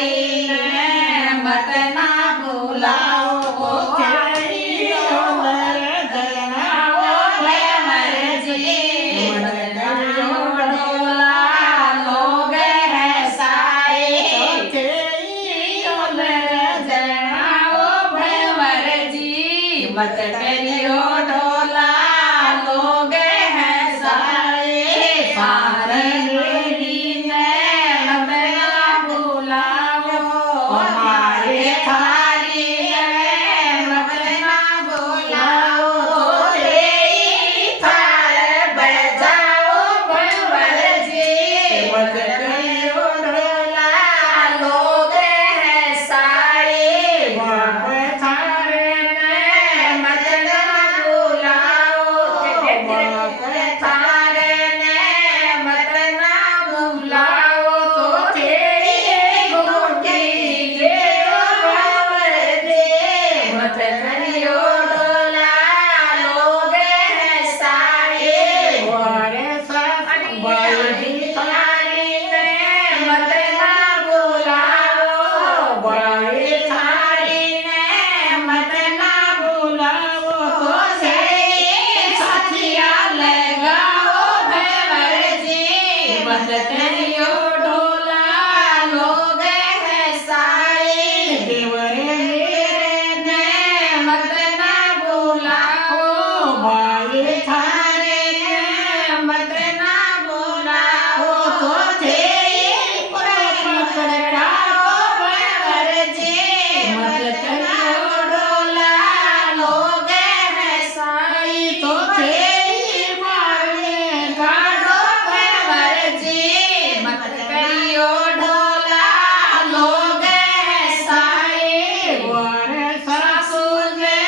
साई ने मत ना भुलाओ मत करियो ढोला लोग हैं सारे पार मेरी ने मत ना भुलाओ हमारे थारी ने मत ना भुलाओ तेरी थाल बजाओ भंवर जी मत करियो ढोला लोग हैं सारे बाप थारे मत करियो ढोला लोग हैं सारे देवरे मेरे ने मत ना भुलाओ भाई थारे ने मत ना भुलाओ तो तेरी पकड़ाओ भंवर जी मत करियो ढोला लोग हैं साई तो तेरी मारने गाड़ो मत करियो ढोला लोग हैं साए वर सासू ने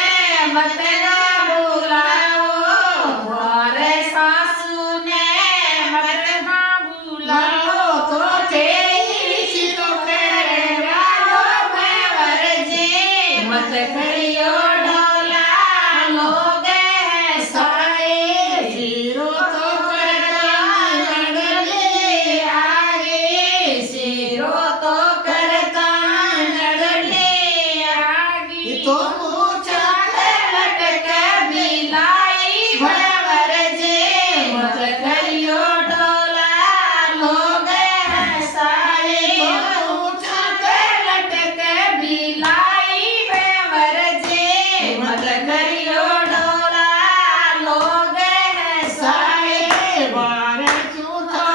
मत ना भुलाओ वर सासू ने मत ना भुलाओ तो तेरी सिरो करेगा भंवर जी मत करियो ढोला लोग हैं साए सिरो तो तो करता नडले आगी तो पूछा लटक बिलाई भंवर जी मत करियो ढोला लोग हैं सारे तो पूछा लटक बिलाई भंवर जी मत करियो ढोला लोग हैं सारे बार चूथा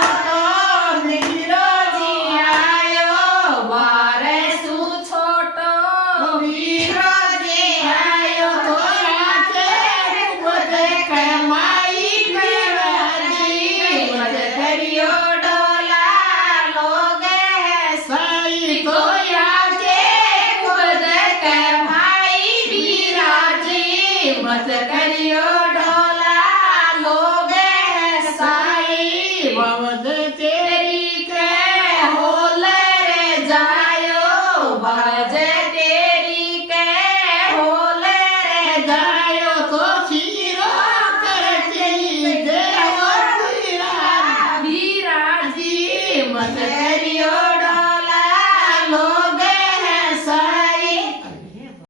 मत करियो ढोला लोग हैं साई